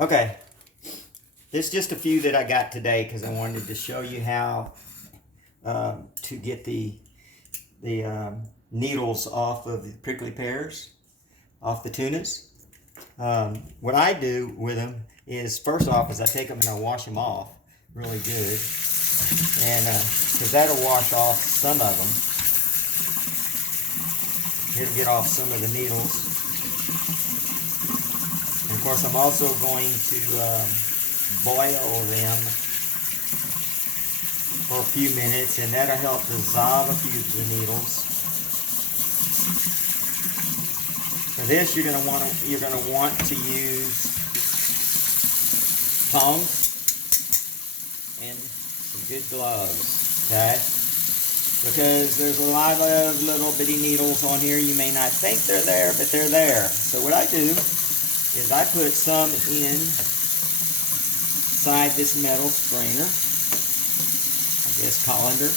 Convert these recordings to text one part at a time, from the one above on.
Okay, this is just a few that I got today because I wanted to show you how to get the needles off of the prickly pears, off the tunas. What I do with them is, first off, is I take them and I wash them off really good, and because that'll wash off some of them. It'll get off some of the needles. And of course, I'm also going to boil them for a few minutes, and that'll help dissolve a few of the needles. For this, you're going to want to use tongs and some good gloves, okay? Because there's a lot of little bitty needles on here. You may not think they're there, but they're there. So what I do is I put some inside this metal strainer, this colander,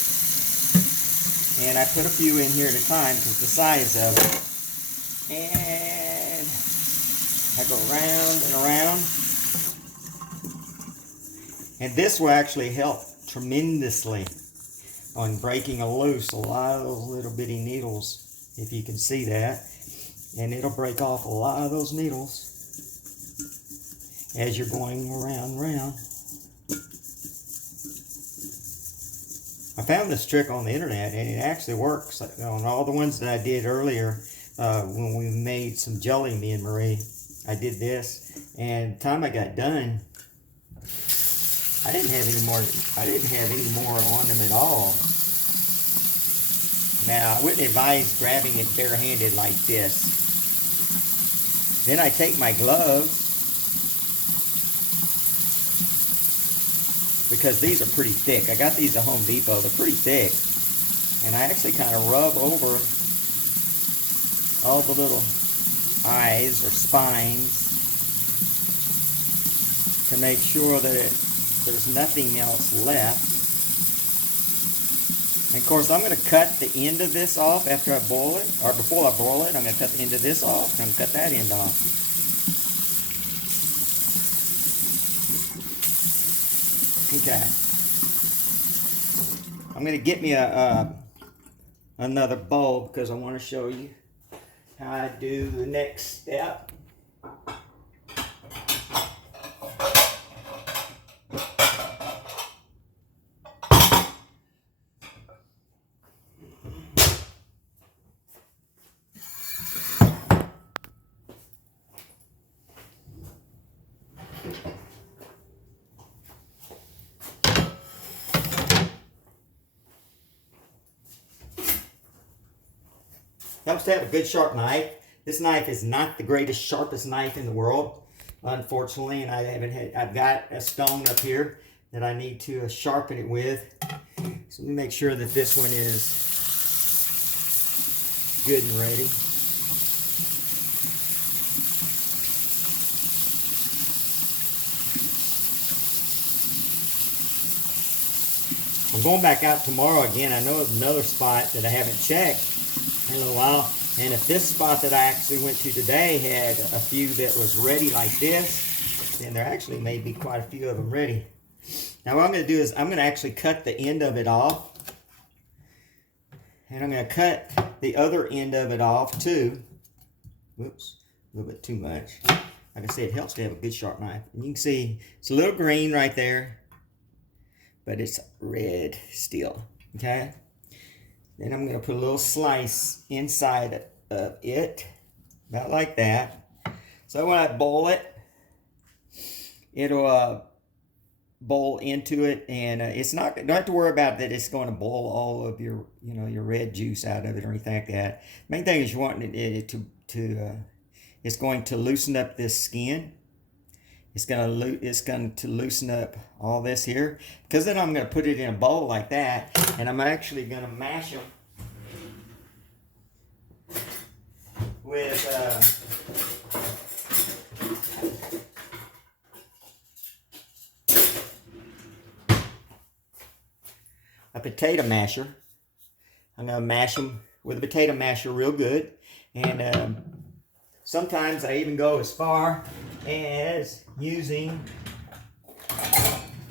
and I put a few in here at a time because the size of it. And I go round and around, and this will actually help tremendously on breaking loose a lot of those little bitty needles, if you can see that. And it'll break off a lot of those needles as you're going around and around. I found this trick on the internet, and it actually works on all the ones that I did earlier. When we made some jelly, me and Marie, I did this, and the time I got done, I didn't have any more on them at all. Now, I wouldn't advise grabbing it barehanded like this. Then I take my gloves, because these are pretty thick. I got these at Home Depot. They're pretty thick, and I actually kind of rub over all the little eyes or spines to make sure that there's nothing else left. And of course, I'm going to cut the end of this off after I boil it, or before I boil it. I'm going to cut the end of this off, and I'm going to cut that end off. Okay. I'm going to get me another bowl because I want to show you how I do the next step. Helps to have a good sharp knife. This knife is not the greatest, sharpest knife in the world, unfortunately, and I've got a stone up here that I need to sharpen it with. So let me make sure that this one is good and ready. I'm going back out tomorrow again. I know of another spot that I haven't checked in a little while, and if this spot that I actually went to today had a few that was ready like this, then there actually may be quite a few of them ready. Now what I'm going to do is I'm going to actually cut the end of it off, and I'm going to cut the other end of it off too. Whoops, a little bit too much. Like I said, it helps to have a good sharp knife. And you can see it's a little green right there, but it's red still, okay? Then I'm going to put a little slice inside of it, about like that. So when I boil it, it'll boil into it, and it's not. Don't have to worry about that. It's going to boil all of your, your red juice out of it or anything like that. Main thing is you want it to it's going to loosen up this skin. It's going to loosen up all this here, because then I'm going to put it in a bowl like that, and I'm actually going to mash them with a potato masher. I'm going to mash them with a potato masher real good, and sometimes I even go as far as using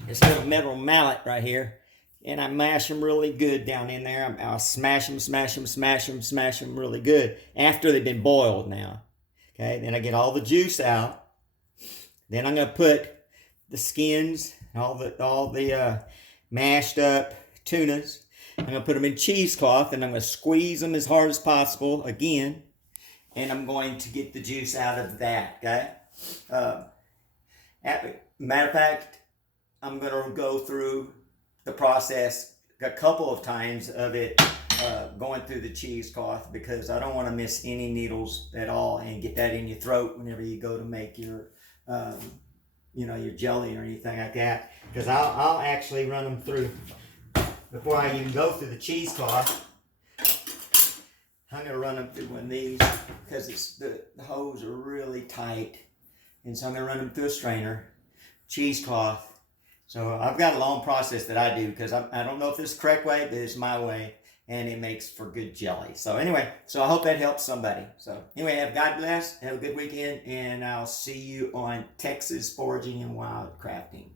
this little metal mallet right here. And I mash them really good down in there. I'll smash them really good after they've been boiled now. Okay, then I get all the juice out. Then I'm going to put the skins, all the mashed up tunas. I'm going to put them in cheesecloth, and I'm going to squeeze them as hard as possible again. And I'm going to get the juice out of that, okay? Matter of fact, I'm going to go through the process a couple of times of it going through the cheesecloth, because I don't want to miss any needles at all and get that in your throat whenever you go to make your your jelly or anything like that. Because I'll actually run them through before I even go through the cheesecloth. I'm going to run them through one of these because the hose are really tight, and so I'm going to run them through a strainer, cheesecloth. So I've got a long process that I do, because I don't know if this is the correct way, but it's my way, and it makes for good jelly. So anyway, I hope that helps somebody. So anyway, God bless, have a good weekend, and I'll see you on Texas Foraging and Wild Crafting.